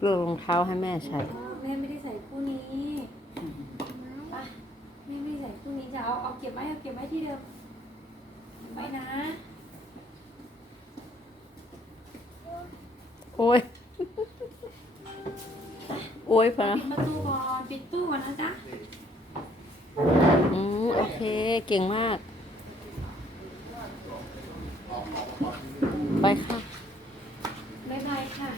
เลือกรองเท้าให้แม่ใส่อ๋อแม่ไม่ได้ใส่คู่นี้ไปแม่ไม่ได้ใส่คู่นี้จะเอาเอาเก็บไว้เอาเก็บไว้ที่เดิมเก็บไว้นะโอ้ยโอ้ยพอปินะดประตูก่อนปิดตู้ก่อนนะจ๊ะอืมโอเคเก่งมาก ไปค่ะ บ๊ายบายค่ะ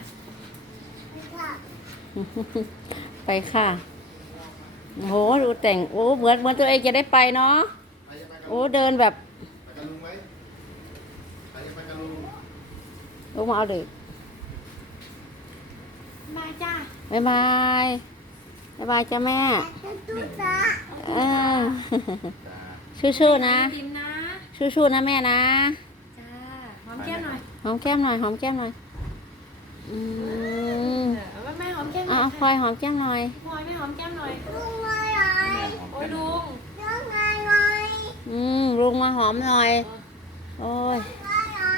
ไปค่ะ โอ้โหดูแต่ง โอ้ เหมือนเหมือนตัวเองจะได้ไปเนาะ โอ้ เดินแบบไปกับลุงไหมไปไปกับลุงลงมาเอาเด็กบายจ้าบ๊ายบายบ๊ายบายจ้าแม่เออชู้ๆนะติมนะ ชู้ๆนะแม่นะ จ้า หอมแก้มหน่อย หอมแก้มหน่อย หอมแก้มหน่อย อืม เออแม่หอมแก้มหน่อะอยพลอยหอมแก้มหน่อยพลอยแม่หอมแก้มหน่อยโอ้ยลุงอืมลุงมาหอมหน่อย โอ้ย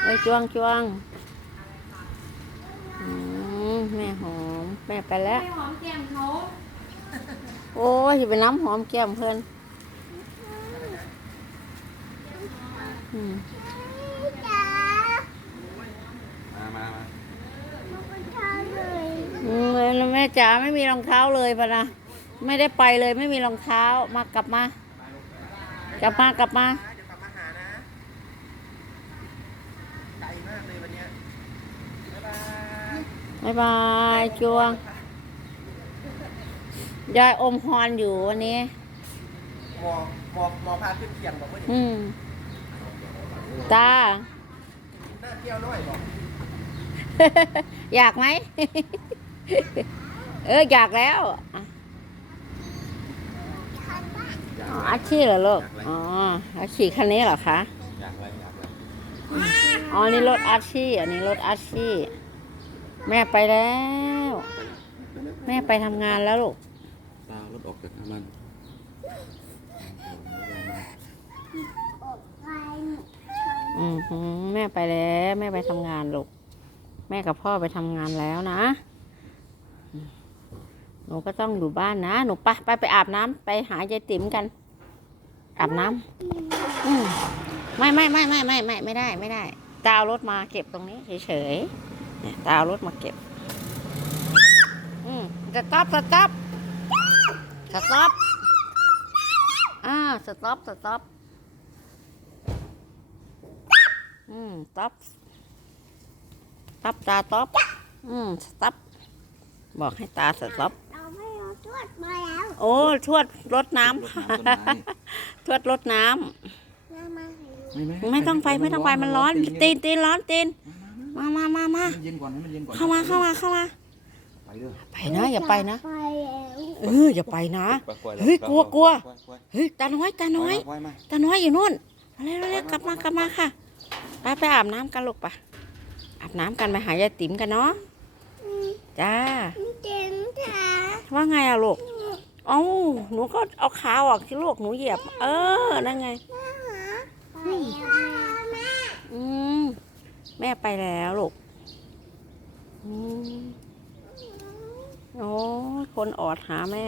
เอ้ยจวงจวงอืมแม่หอมแม่ไปแล้วแม่หอมแก้มเขาโอ้ยสิไปน้ำหอมแก้มเพิ่นอืม มามามา อืมแล้วแม่ จ๋าไม่มีรองเท้าเลยปะนะไม่ได้ไปเลยไม่มีรองเท้ามากลับมา กลับมากลับมาเดี๋ยวกลับมาหานะไกลมากเลยวันเนี้ยบ๊ายบายบ๊ายบายจวง ยายอมฮอนอยู่วันนี้หมอหมอหมอพาขึ้นเขียงบอกว่าอืมตาหน้าเที่ยวน้อยบอก อยากไหม เอออยากแล้วอะอ๋ออาชีพเหรอลูกอ๋ออาชีพคันนี้เหรอคะอยากอะไรอยากอะไรอ๋อนี่รถอาชีพอันนี้รถอาชีพแม่ไปแล้ว แม่ไปทำงานแล้วลูกตารถออกจากน้ำมันอือหือแม่ไปแล้ว แม่ไปทำงานลูก แม่กับพ่อไปทำงานแล้วนะ หนูก็ต้องอยู่บ้านนะ หนูไปไปไปอาบน้ำไปหายายติ๋มกัน อาบน้ำอืมไม่ไม่ไม่ไม่ไม่ไม่ไม่ได้ไม่ได้ตาเอารถมาเก็บตรงนี้เฉยๆเนี่ยตาเอารถมาเก็บ อืมสต็อปสต็อปสต็อปอ่าสต็อปสต็อปอืมสต็อปสต็อปตาสต็อปอืมสต็อปบอกให้ตาสต็อป วดมาแล้วโอ้ทวดรดน้ำทวดรดน้ำมามาให้ดูไม่ต้องไปไม่ต้องไปมันร้อนตีนตีนร้อนตีนมามามามามันเย็นก่อนให้มันเย็นก่อนเข้ามาเข้ามาเข้ามาไปเด้อไปนะอย่าไปนะไปแล้วเอออย่าไปนะไปกล้วยเฮ้ยกลัวกลัวกล้วยกล้วยเฮ้ยตาน้อยตาน้อยกล้วยมาตาน้อยอยู่นู่นมาเร็วเร็วกลับมากลับมาค่ะไปไปอาบน้ำกันลูกปะอาบน้ำกันไปหายายติ๋มกันเนาะจ้า เต็มค่ะว่าไงอะลูกเอ้าหนูก็เอาขาออกที่ลูกหนูเหยียบ เออ นั่นไง ไปแล้วแม่อืม แม่ไปแล้วลูก อืม โอ้ คนออดหาแม่